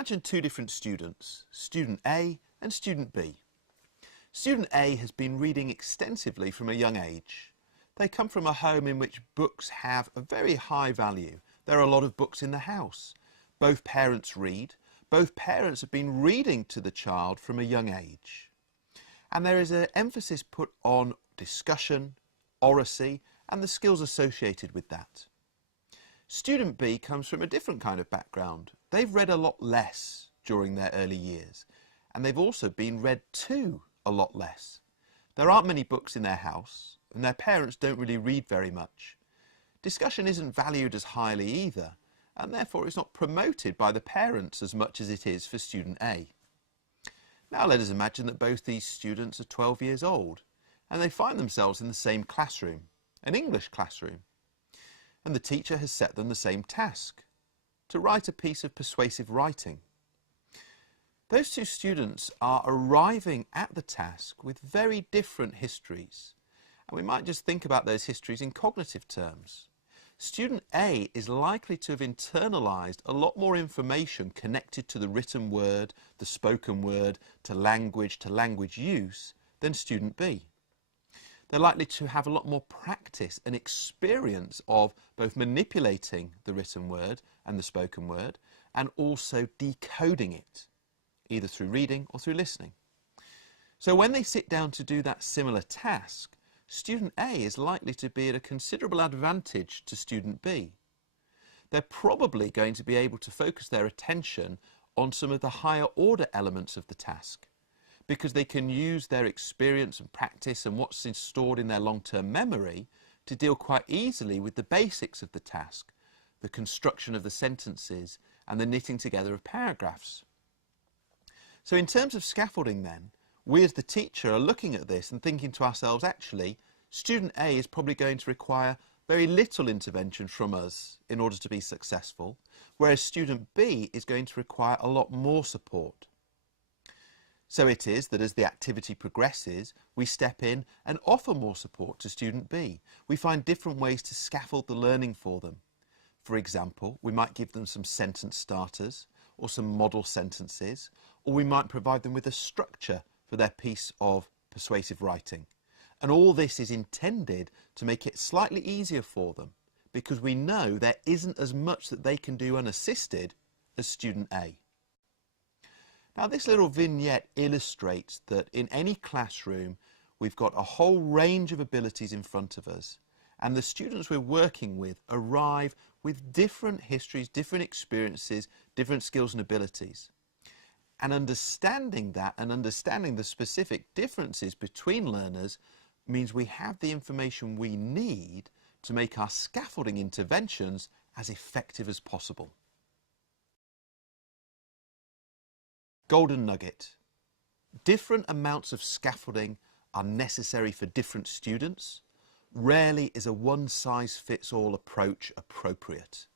Imagine two different students, student A and student B. Student A has been reading extensively from a young age. They come from a home in which books have a very high value. There are a lot of books in the house. Both parents read. Both parents have been reading to the child from a young age. And there is an emphasis put on discussion, oracy, and the skills associated with that. Student B comes from a different kind of background. They've read a lot less during their early years, and they've also been read to a lot less. There aren't many books in their house, and their parents don't really read very much. Discussion isn't valued as highly either, and therefore it's not promoted by the parents as much as it is for student A. Now let us imagine that both these students are 12 years old, and they find themselves in the same classroom, an English classroom. And the teacher has set them the same task, to write a piece of persuasive writing. Those two students are arriving at the task with very different histories, and we might just think about those histories in cognitive terms. Student A is likely to have internalised a lot more information connected to the written word, the spoken word, to language use than student B. They're likely to have a lot more practice and experience of both manipulating the written word and the spoken word and also decoding it, either through reading or through listening. So when they sit down to do that similar task, student A is likely to be at a considerable advantage to student B. They're probably going to be able to focus their attention on some of the higher order elements of the task, because they can use their experience and practice and what's stored in their long-term memory to deal quite easily with the basics of the task, the construction of the sentences and the knitting together of paragraphs. So in terms of scaffolding then, we as the teacher are looking at this and thinking to ourselves, actually, student A is probably going to require very little intervention from us in order to be successful, whereas student B is going to require a lot more support. So it is that as the activity progresses, we step in and offer more support to student B. We find different ways to scaffold the learning for them. For example, we might give them some sentence starters or some model sentences, or we might provide them with a structure for their piece of persuasive writing. And all this is intended to make it slightly easier for them, because we know there isn't as much that they can do unassisted as student A. Now this little vignette illustrates that in any classroom we've got a whole range of abilities in front of us, and the students we're working with arrive with different histories, different experiences, different skills and abilities. And understanding that and understanding the specific differences between learners means we have the information we need to make our scaffolding interventions as effective as possible. Golden nugget. Different amounts of scaffolding are necessary for different students. Rarely is a one-size-fits-all approach appropriate.